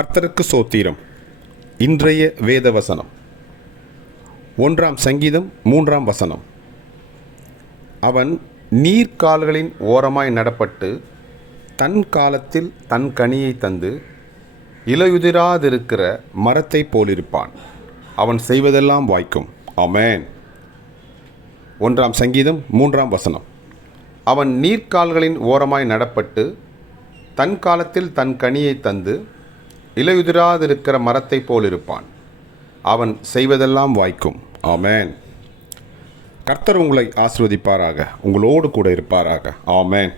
கர்த்தருக்கு சோத்திரம். இன்றைய வேத வசனம் 1 சங்கீதம் 3 அவன் நீர்க்கால்களின் ஓரமாய் நடப்பட்டு தன் காலத்தில் தன் கனியை தந்து இலையுதிராதிருக்கிற மரத்தை போலிருப்பான். அவன் செய்வதெல்லாம் வாய்க்கும். ஆமென். 1 சங்கீதம் 3 அவன் நீர்க்கால்களின் ஓரமாய் நடப்பட்டு தன் காலத்தில் தன் கனியை தந்து இலையுதிராதிருக்கிற மரத்தை போலிருப்பான். அவன் செய்வதெல்லாம் வாய்க்கும். ஆமென். கர்த்தர் உங்களை ஆசீர்வதிப்பாராக, உங்களோடு கூட இருப்பாராக. ஆமென்.